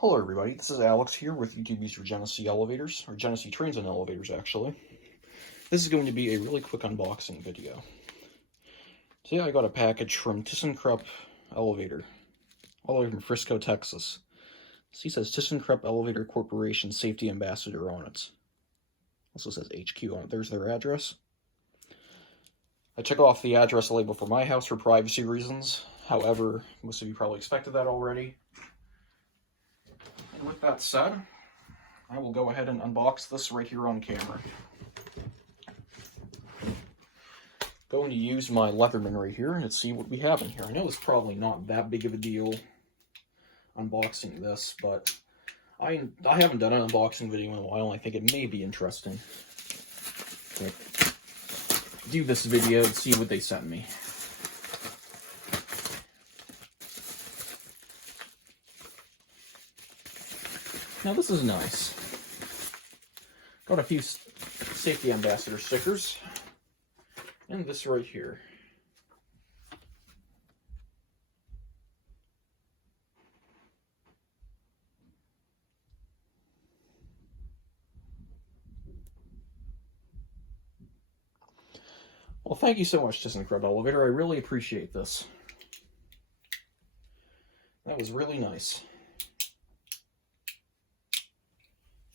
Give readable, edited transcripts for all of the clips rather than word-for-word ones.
Hello everybody, this is Alex here with YouTube user Genesee Elevators, or Genesee Trains and Elevators actually. This is going to be a really quick unboxing video. Today I got a package from ThyssenKrupp Elevator, all the way from Frisco, Texas. See, it says ThyssenKrupp Elevator Corporation Safety Ambassador on it. Also says HQ on it. There's their address. I took off the address label for my house for privacy reasons. However, most of you probably expected that already. And with that said, I will go ahead and unbox this right here on camera. Going to use my Leatherman right here and see what we have in here. I know it's probably not that big of a deal unboxing this, but I haven't done an unboxing video in a while, and I think it may be interesting to do this video and see what they sent me. Now this is nice. Got a few Safety Ambassador stickers. And this right here. Well, thank you so much, ThyssenKrupp Elevator. I really appreciate this. That was really nice.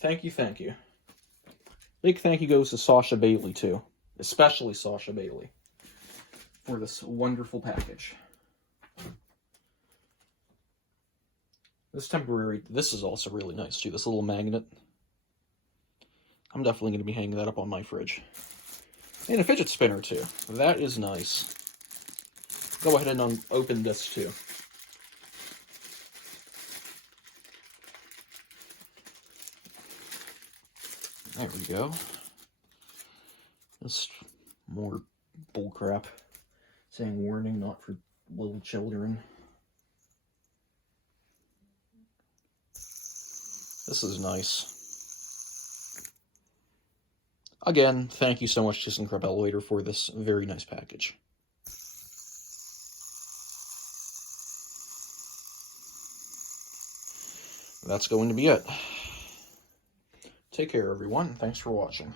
Thank you, thank you. Big thank you goes to Sasha Bailey, too. Especially Sasha Bailey, for this wonderful package. This is also really nice, too. This little magnet. I'm definitely going to be hanging that up on my fridge. And a fidget spinner, too. That is nice. Go ahead and open this, too. There we go. Just more bullcrap. Saying warning, not for little children. This is nice. Again, thank you so much, ThyssenKrupp Elevator, for this very nice package. That's going to be it. Take care, everyone. Thanks for watching.